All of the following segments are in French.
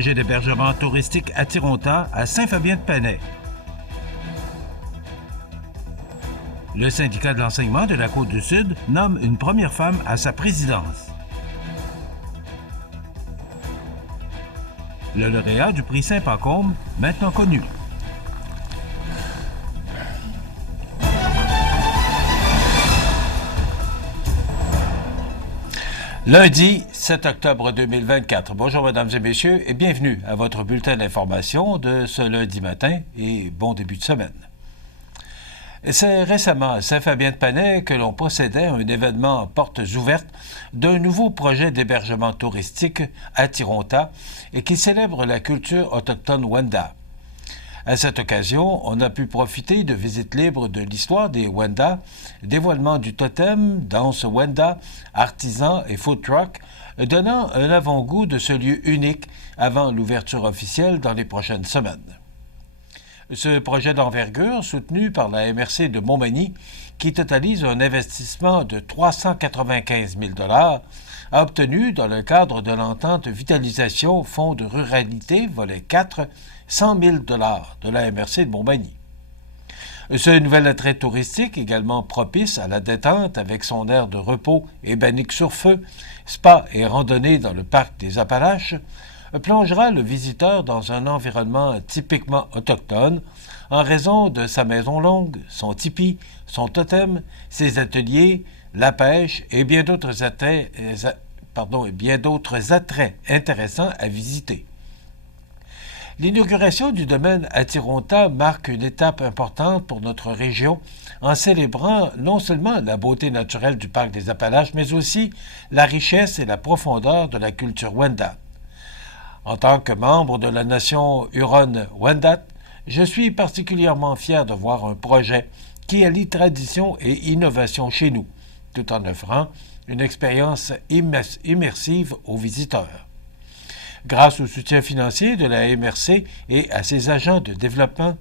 projet d'hébergement touristique à Tironta, à Saint-Fabien-de-Panay. Le syndicat de l'enseignement de la Côte-du-Sud nomme une première femme à sa présidence. Le lauréat du prix Saint-Pacôme, maintenant connu. Lundi 7 octobre 2024. Bonjour mesdames et messieurs et bienvenue à votre bulletin d'information de ce lundi matin et bon début de semaine. C'est récemment à Saint-Fabien-de-Panay que l'on procédait à un événement portes ouvertes d'un nouveau projet d'hébergement touristique à Tironta et qui célèbre la culture autochtone Wendat. À cette occasion, on a pu profiter de visites libres de l'histoire des Wendat, dévoilement du totem, danse Wendat, artisans et food truck, donnant un avant-goût de ce lieu unique avant l'ouverture officielle dans les prochaines semaines. Ce projet d'envergure, soutenu par la MRC de Montmagny, qui totalise un investissement de 395 000 $, a obtenu, dans le cadre de l'entente Vitalisation Fonds de ruralité, volet 4, 100 000 $ de la MRC de Montmagny. Ce nouvel attrait touristique, également propice à la détente avec son aire de repos et bannique sur feu, spa et randonnée dans le parc des Appalaches, plongera le visiteur dans un environnement typiquement autochtone en raison de sa maison longue, son tipi, son totem, ses ateliers, la pêche et bien d'autres attraits intéressants à visiter. L'inauguration du domaine à Tironta marque une étape importante pour notre région en célébrant non seulement la beauté naturelle du parc des Appalaches, mais aussi la richesse et la profondeur de la culture Wendat. En tant que membre de la nation Huron-Wendat, je suis particulièrement fier de voir un projet qui allie tradition et innovation chez nous, tout en offrant une expérience immersive aux visiteurs. Grâce au soutien financier de la MRC et à ses agents de développement,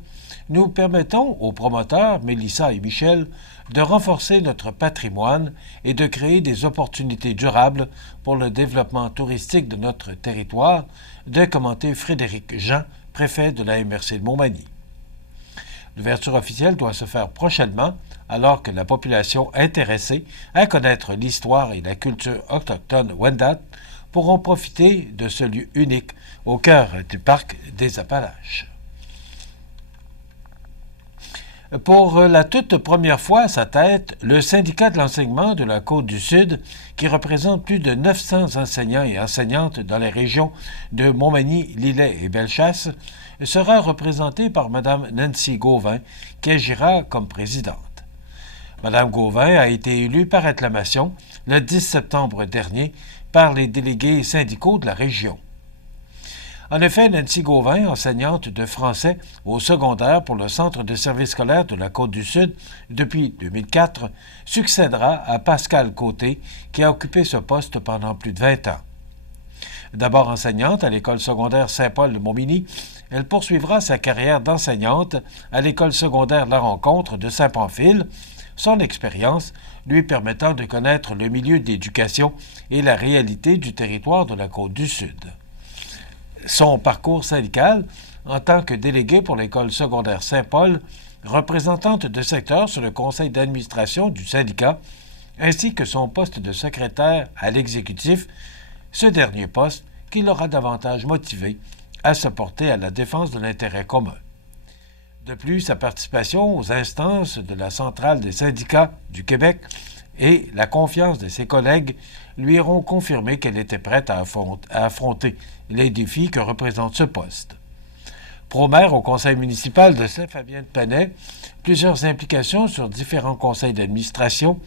nous permettons aux promoteurs, Mélissa et Michel, de renforcer notre patrimoine et de créer des opportunités durables pour le développement touristique de notre territoire, de commenter Frédéric Jean, préfet de la MRC de Montmagny. L'ouverture officielle doit se faire prochainement, alors que la population intéressée à connaître l'histoire et la culture autochtone Wendat pourront profiter de ce lieu unique au cœur du parc des Appalaches. Pour la toute première fois à sa tête, le syndicat de l'enseignement de la Côte-du-Sud, qui représente plus de 900 enseignants et enseignantes dans les régions de Montmagny, Lillet et Bellechasse, sera représenté par Mme Nancy Gauvin, qui agira comme présidente. Mme Gauvin a été élue par acclamation le 10 septembre dernier par les délégués syndicaux de la région. En effet, Nancy Gauvin, enseignante de français au secondaire pour le Centre de services scolaires de la Côte-du-Sud depuis 2004, succédera à Pascal Côté, qui a occupé ce poste pendant plus de 20 ans. D'abord enseignante à l'École secondaire Saint-Paul de Montmagny, elle poursuivra sa carrière d'enseignante à l'École secondaire La Rencontre de Saint-Pamphile, son expérience lui permettant de connaître le milieu d'éducation et la réalité du territoire de la Côte-du-Sud. Son parcours syndical, en tant que déléguée pour l'École secondaire Saint-Paul, représentante de secteur sur le conseil d'administration du syndicat, ainsi que son poste de secrétaire à l'exécutif, ce dernier poste qui l'aura davantage motivé à se porter à la défense de l'intérêt commun. De plus, sa participation aux instances de la Centrale des syndicats du Québec et la confiance de ses collègues lui auront confirmé qu'elle était prête à affronter les défis que représente ce poste. Pro-maire au conseil municipal de Saint-Fabien-de-Panay, plusieurs implications sur différents conseils d'administration,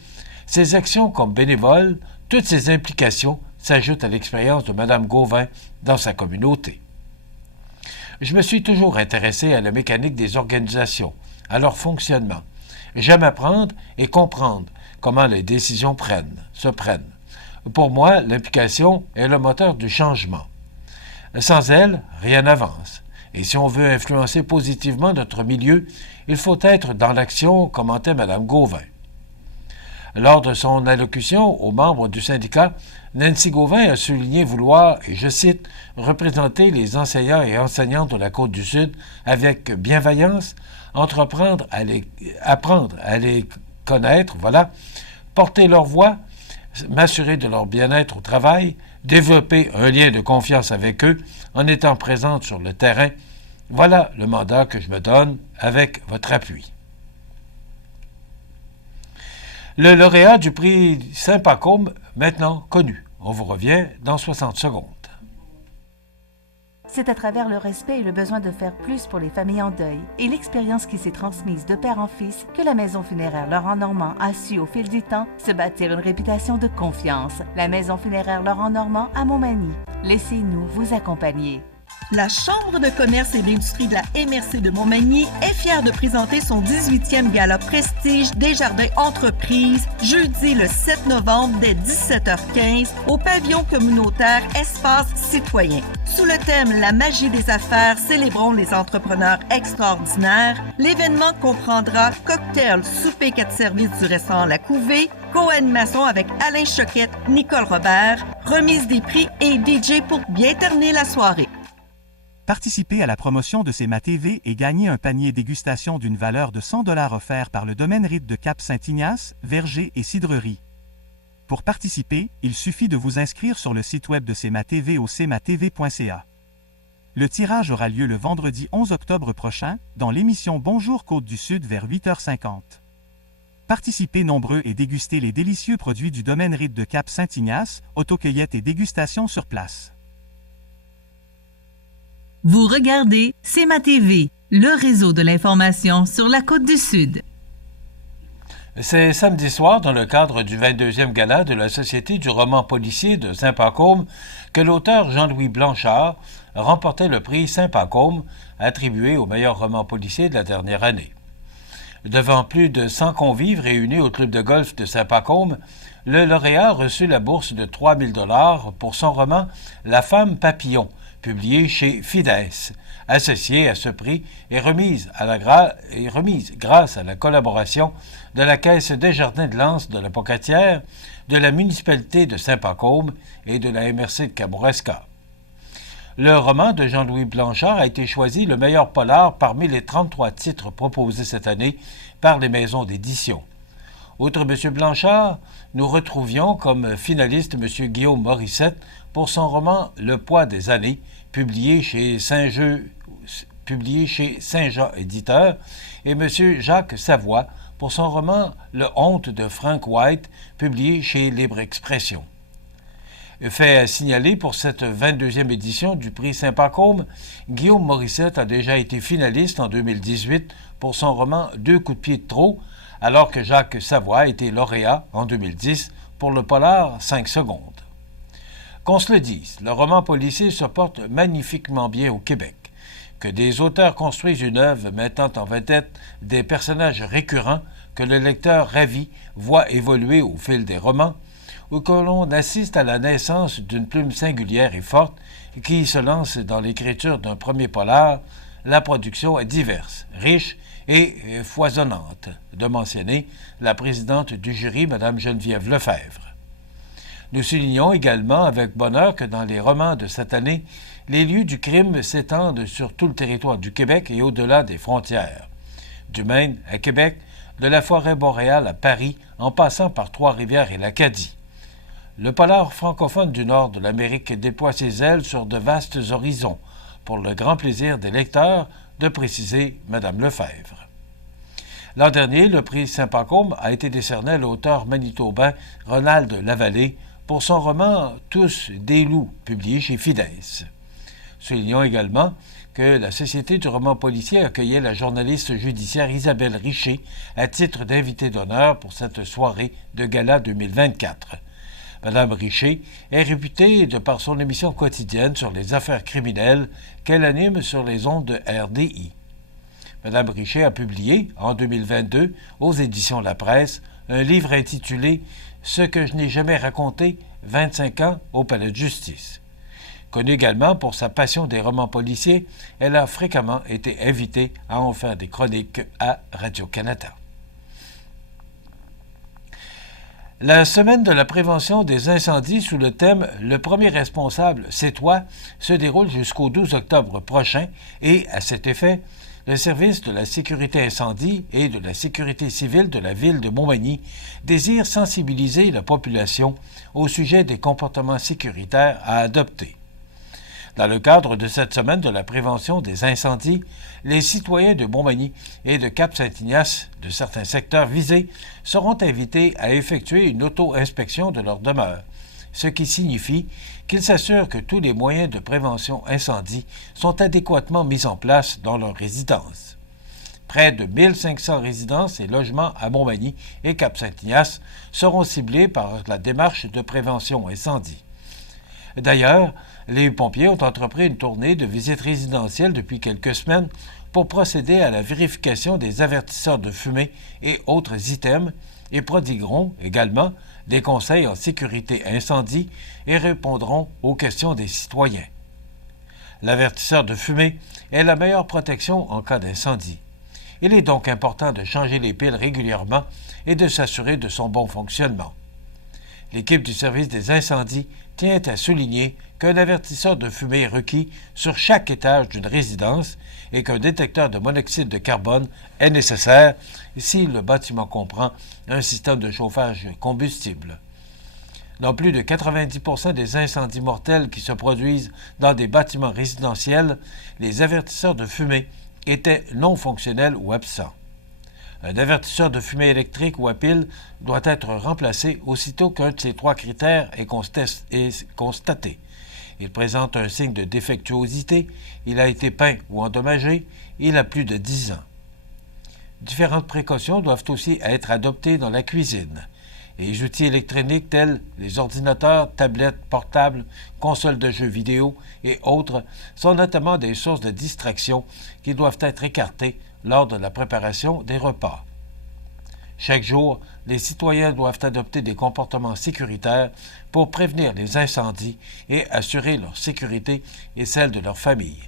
ses actions comme bénévole, toutes ces implications s'ajoutent à l'expérience de Mme Gauvin dans sa communauté. Je me suis toujours intéressé à la mécanique des organisations, à leur fonctionnement. J'aime apprendre et comprendre comment les décisions se prennent. Pour moi, l'implication est le moteur du changement. Sans elle, rien n'avance. Et si on veut influencer positivement notre milieu, il faut être dans l'action, commentait Mme Gauvin. Lors de son allocution aux membres du syndicat, Nancy Gauvin a souligné vouloir, et je cite, « représenter les enseignants et enseignantes de la Côte-du-Sud avec bienveillance, apprendre à les connaître, voilà, porter leur voix, m'assurer de leur bien-être au travail, développer un lien de confiance avec eux en étant présente sur le terrain. Voilà le mandat que je me donne avec votre appui. » Le lauréat du prix Saint-Pacôme, maintenant connu. On vous revient dans 60 secondes. C'est à travers le respect et le besoin de faire plus pour les familles en deuil et l'expérience qui s'est transmise de père en fils que la Maison funéraire Laurent Normand a su au fil du temps se bâtir une réputation de confiance. La Maison funéraire Laurent Normand à Montmagny. Laissez-nous vous accompagner. La Chambre de commerce et d'industrie de la MRC de Montmagny est fière de présenter son 18e gala Prestige Desjardins Entreprises jeudi le 7 novembre dès 17h15 au pavillon communautaire Espace Citoyen. Sous le thème La magie des affaires, célébrons les entrepreneurs extraordinaires, l'événement comprendra cocktail, souper 4 services du restaurant La Couvée, co-animation avec Alain Choquette, Nicole Robert, remise des prix et DJ pour bien terminer la soirée. Participez à la promotion de CMA TV et gagnez un panier dégustation d'une valeur de 100 $ offert par le domaine Rite de Cap-Saint-Ignace, Verger et Cidrerie. Pour participer, il suffit de vous inscrire sur le site web de CMA TV au cmatv.ca. Le tirage aura lieu le vendredi 11 octobre prochain dans l'émission Bonjour Côte-du-Sud vers 8h50. Participez nombreux et dégustez les délicieux produits du domaine Rite de Cap-Saint-Ignace, autocueillette et dégustation sur place. Vous regardez CMA TV, le réseau de l'information sur la Côte-du-Sud. C'est samedi soir, dans le cadre du 22e gala de la Société du roman policier de Saint-Pacôme, que l'auteur Jean-Louis Blanchard remportait le prix Saint-Pacôme, attribué au meilleur roman policier de la dernière année. Devant plus de 100 convives réunis au club de golf de Saint-Pacôme, le lauréat reçut la bourse de 3 000 $ pour son roman La femme papillon, publié chez Fides, associé à ce prix et remise grâce à la collaboration de la Caisse Desjardins de Lens de la Pocatière, de la municipalité de Saint-Pacôme et de la MRC de Kamouraska. Le roman de Jean-Louis Blanchard a été choisi le meilleur polar parmi les 33 titres proposés cette année par les maisons d'édition. Outre M. Blanchard, nous retrouvions comme finaliste M. Guillaume Morissette pour son roman Le poids des années, publié chez Saint-Jean Éditeur, et M. Jacques Savoie pour son roman Le honte de Frank White, publié chez Libre Expression. Fait à signaler pour cette 22e édition du prix Saint-Pacôme, Guillaume Morissette a déjà été finaliste en 2018 pour son roman Deux coups de pied de trop, alors que Jacques Savoie a été lauréat en 2010 pour le polar 5 secondes. Qu'on se le dise, le roman policier se porte magnifiquement bien au Québec. Que des auteurs construisent une œuvre mettant en vedette des personnages récurrents que le lecteur ravi voit évoluer au fil des romans, ou que l'on assiste à la naissance d'une plume singulière et forte qui se lance dans l'écriture d'un premier polar, la production est diverse, riche et foisonnante, de mentionner la présidente du jury, Mme Geneviève Lefebvre. Nous soulignons également avec bonheur que dans les romans de cette année, les lieux du crime s'étendent sur tout le territoire du Québec et au-delà des frontières. Du Maine à Québec, de la forêt boréale à Paris, en passant par Trois-Rivières et l'Acadie. Le polar francophone du nord de l'Amérique déploie ses ailes sur de vastes horizons, pour le grand plaisir des lecteurs, de préciser Mme Lefebvre. L'an dernier, le prix Saint-Pacôme a été décerné à l'auteur manitobain Ronald Lavallée pour son roman Tous des loups, publié chez Fides. Soulignons également que la Société du roman policier accueillait la journaliste judiciaire Isabelle Richer à titre d'invitée d'honneur pour cette soirée de gala 2024. Madame Richer est réputée de par son émission quotidienne sur les affaires criminelles qu'elle anime sur les ondes de RDI. Madame Richer a publié, en 2022, aux éditions La Presse, un livre intitulé « Ce que je n'ai jamais raconté, 25 ans au palais de justice ». Connue également pour sa passion des romans policiers, elle a fréquemment été invitée à en faire des chroniques à Radio-Canada. La semaine de la prévention des incendies sous le thème « Le premier responsable, c'est toi » se déroule jusqu'au 12 octobre prochain et, à cet effet, le service de la sécurité incendie et de la sécurité civile de la ville de Montmagny désire sensibiliser la population au sujet des comportements sécuritaires à adopter. Dans le cadre de cette semaine de la prévention des incendies, les citoyens de Montmagny et de Cap-Saint-Ignace, de certains secteurs visés, seront invités à effectuer une auto-inspection de leur demeure, ce qui signifie qu'ils s'assurent que tous les moyens de prévention incendie sont adéquatement mis en place dans leur résidence. Près de 1500 résidences et logements à Montmagny et Cap-Saint-Ignace seront ciblés par la démarche de prévention incendie. D'ailleurs, les pompiers ont entrepris une tournée de visites résidentielles depuis quelques semaines pour procéder à la vérification des avertisseurs de fumée et autres items et prodigueront également des conseils en sécurité incendie et répondront aux questions des citoyens. L'avertisseur de fumée est la meilleure protection en cas d'incendie. Il est donc important de changer les piles régulièrement et de s'assurer de son bon fonctionnement. L'équipe du service des incendies tient à souligner qu'un avertisseur de fumée est requis sur chaque étage d'une résidence et qu'un détecteur de monoxyde de carbone est nécessaire si le bâtiment comprend un système de chauffage combustible. Dans plus de 90% des incendies mortels qui se produisent dans des bâtiments résidentiels, les avertisseurs de fumée étaient non fonctionnels ou absents. Un avertisseur de fumée électrique ou à pile doit être remplacé aussitôt qu'un de ces trois critères est constaté. Il présente un signe de défectuosité, il a été peint ou endommagé, il a plus de 10 ans. Différentes précautions doivent aussi être adoptées dans la cuisine. Les outils électroniques tels les ordinateurs, tablettes portables, consoles de jeux vidéo et autres sont notamment des sources de distraction qui doivent être écartées lors de la préparation des repas. Chaque jour, les citoyens doivent adopter des comportements sécuritaires pour prévenir les incendies et assurer leur sécurité et celle de leur famille.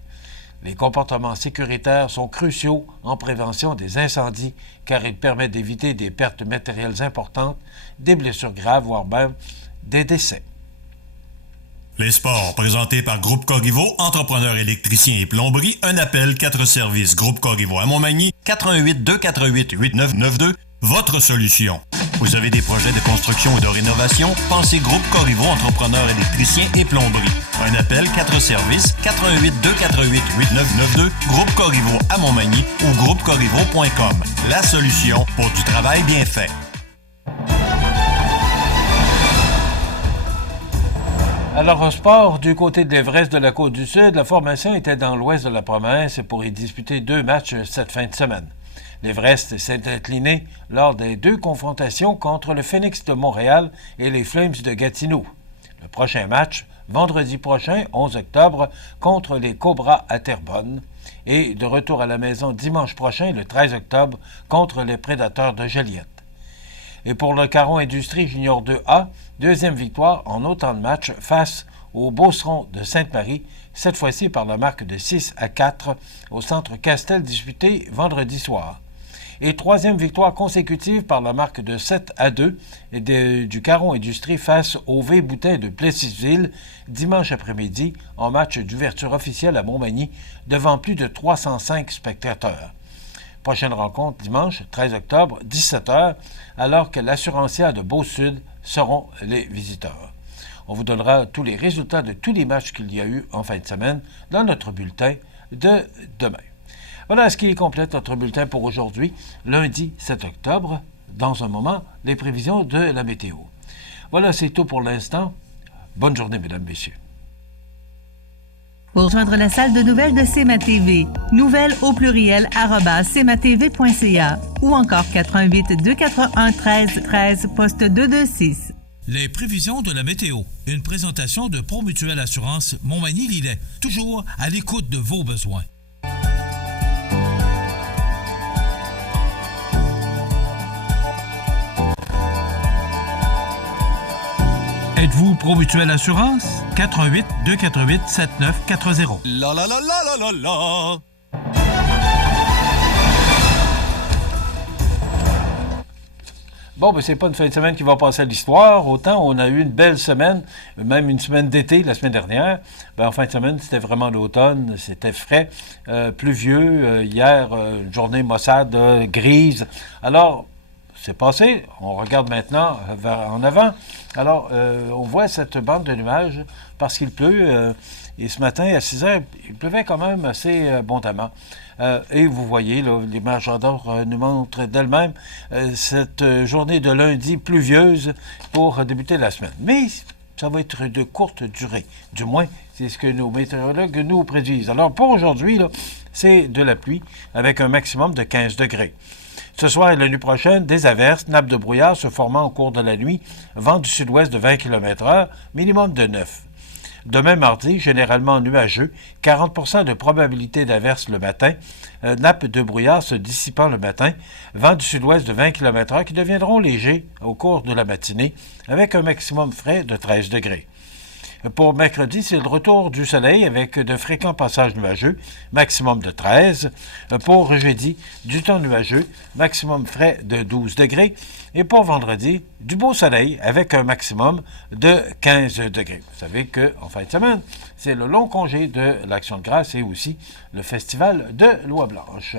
Les comportements sécuritaires sont cruciaux en prévention des incendies car ils permettent d'éviter des pertes matérielles importantes, des blessures graves, voire même des décès. Les sports, présentés par Groupe Corriveau, entrepreneurs électriciens et plomberie, un appel, 4 services. Groupe Corriveau à Montmagny, 88 248 8992, votre solution. Vous avez des projets de construction ou de rénovation? Pensez Groupe Corriveau, entrepreneurs électriciens et plomberie. Un appel, 4 services, 88 248 8992, Groupe Corriveau à Montmagny ou groupecorriveau.com. La solution pour du travail bien fait. Alors au sport, du côté de l'Everest de la Côte-du-Sud, la formation était dans l'ouest de la province pour y disputer 2 matchs cette fin de semaine. L'Everest s'est incliné lors des 2 confrontations contre le Phoenix de Montréal et les Flames de Gatineau. Le prochain match, vendredi prochain, 11 octobre, contre les Cobras à Terrebonne et de retour à la maison dimanche prochain, le 13 octobre, contre les Prédateurs de Joliette. Et pour le Caron Industrie Junior 2A, 2e victoire en autant de matchs face aux Beaucerons de Sainte-Marie, cette fois-ci par la marque de 6-4 au Centre Castel disputé vendredi soir. Et 3e victoire consécutive par la marque de 7-2 du Caron Industrie face au V-Boutin de Plessisville dimanche après-midi en match d'ouverture officielle à Montmagny devant plus de 305 spectateurs. Prochaine rencontre dimanche 13 octobre, 17h, alors que l'Assurancière de Beau-Sud seront les visiteurs. On vous donnera tous les résultats de tous les matchs qu'il y a eu en fin de semaine dans notre bulletin de demain. Voilà ce qui complète notre bulletin pour aujourd'hui, lundi 7 octobre. Dans un moment, les prévisions de la météo. Voilà, c'est tout pour l'instant. Bonne journée, mesdames, messieurs. Pour rejoindre la salle de nouvelles de CMA-TV, nouvelles au pluriel @cmatv.ca ou encore 88 281 13 13 poste 226. Les prévisions de la météo. Une présentation de Promutuelle Assurance Montmagny-Lillet. Toujours à l'écoute de vos besoins. Êtes-vous Promutuelle Assurance? 88 248 7940. La la la la la la la. Bon, ben c'est pas une fin de semaine qui va passer à l'histoire. Autant on a eu une belle semaine, même une semaine d'été la semaine dernière. Ben, en fin de semaine, c'était vraiment l'automne, c'était frais, pluvieux. Hier, une journée maussade, grise. Alors, c'est passé. On regarde maintenant en avant. Alors, on voit cette bande de nuages parce qu'il pleut. Et ce matin, à 6 heures, il pleuvait quand même assez abondamment. Et vous voyez, là, l'image radar nous montre d'elle-même cette journée de lundi pluvieuse pour débuter la semaine. Mais ça va être de courte durée. Du moins, c'est ce que nos météorologues nous prédisent. Alors, pour aujourd'hui, là, c'est de la pluie avec un maximum de 15 degrés. Ce soir et la nuit prochaine, des averses, nappes de brouillard se formant au cours de la nuit, vent du sud-ouest de 20 km/h, minimum de 9. Demain mardi, généralement nuageux, 40 de probabilité d'averse le matin, nappes de brouillard se dissipant le matin, vent du sud-ouest de 20 km/h qui deviendront légers au cours de la matinée, avec un maximum frais de 13 degrés. Pour mercredi, c'est le retour du soleil avec de fréquents passages nuageux, maximum de 13. Pour jeudi, du temps nuageux, maximum frais de 12 degrés. Et pour vendredi, du beau soleil avec un maximum de 15 degrés. Vous savez qu'en fin de semaine, c'est le long congé de l'Action de grâce et aussi le festival de l'Oie Blanche.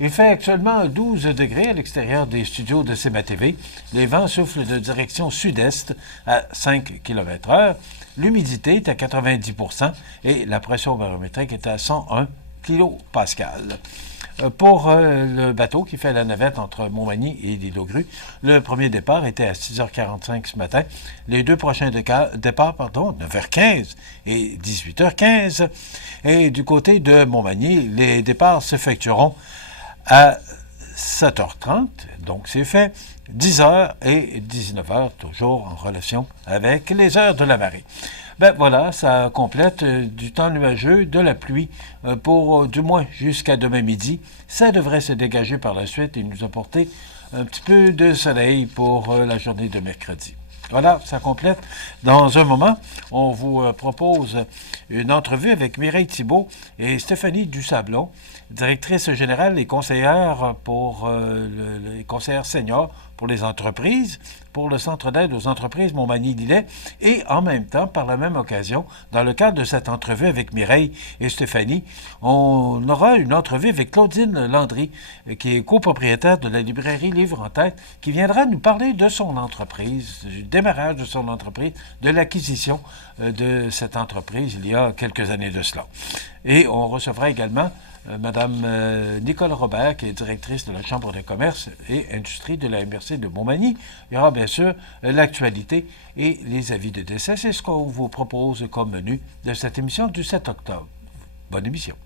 Il fait actuellement 12 degrés à l'extérieur des studios de CMA-TV. Les vents soufflent de direction sud-est à 5 km/h. L'humidité est à 90 % et la pression barométrique est à 101 kPa. Pour le bateau qui fait la navette entre Montmagny et l'Île-aux-Grues, le premier départ était à 6h45 ce matin. Les deux prochains départs, 9h15 et 18h15. Et du côté de Montmagny, les départs s'effectueront à 7h30, donc c'est fait, 10h et 19h, toujours en relation avec les heures de la marée. Ben voilà, ça complète du temps nuageux, de la pluie pour du moins jusqu'à demain midi. Ça devrait se dégager par la suite et nous apporter un petit peu de soleil pour la journée de mercredi. Voilà, ça complète. Dans un moment, on vous propose une entrevue avec Mireille Thibault et Stéphanie Dusablon, directrice générale et conseillère pour les conseillères seniors pour les entreprises, pour le Centre d'aide aux entreprises Montmagny-Lillet, et en même temps, par la même occasion, dans le cadre de cette entrevue avec Mireille et Stéphanie, on aura une entrevue avec Claudine Landry, qui est copropriétaire de la librairie Livre en Tête, qui viendra nous parler de son entreprise, du démarrage de son entreprise, de l'acquisition de cette entreprise il y a quelques années de cela. Et on recevra également Madame Nicole Robert, qui est directrice de la Chambre de commerce et industrie de la MRC de Montmagny. Il y aura bien sûr l'actualité et les avis de décès. C'est ce qu'on vous propose comme menu de cette émission du 7 octobre. Bonne émission.